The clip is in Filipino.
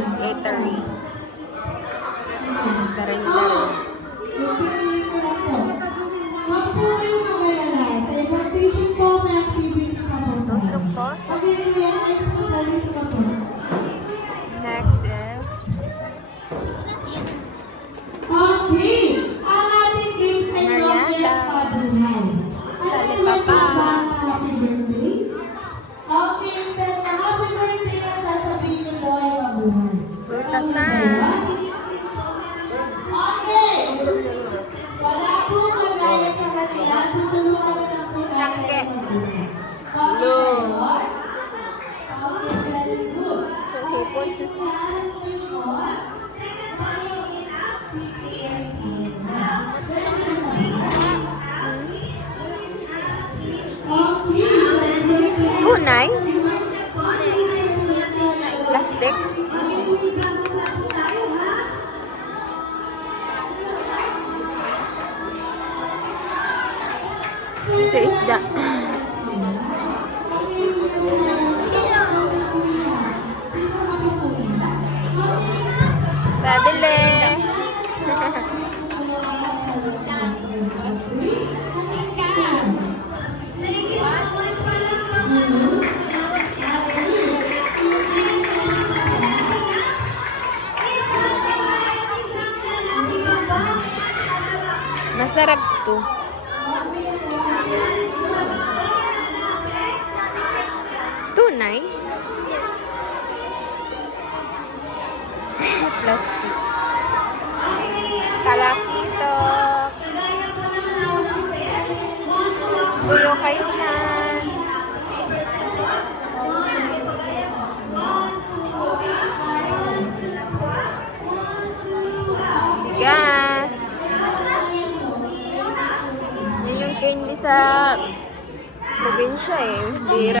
Rice Eatery. Karin-karin. Pipiliin ko lang po. Huwag po kayong mag-alala. Sa ibang station po, may activity pa po. Tusok-tusok. Pagin mo yung ice po, dito pa po. Next is... Okay! Ang ating games ay Longest Pabuhay. Alam naman po ba ang happy birthday? Okay, instead na happy birthday ang sasabihin mo po ay mabuhay. Brutasan. Okay! Wala pong lagaya sa kanila. Tutulungan na lang si Kaya mabuhay. Okay, ngayon. Okay, very good. Suhipon. Tunay? Plastic? Ito isda. Pabili. Masarap to. Tunay? Plastic. Kalakitok. Tuyo kayo dyan. Bigas. Yan yung candy sa probinsya eh. Bira.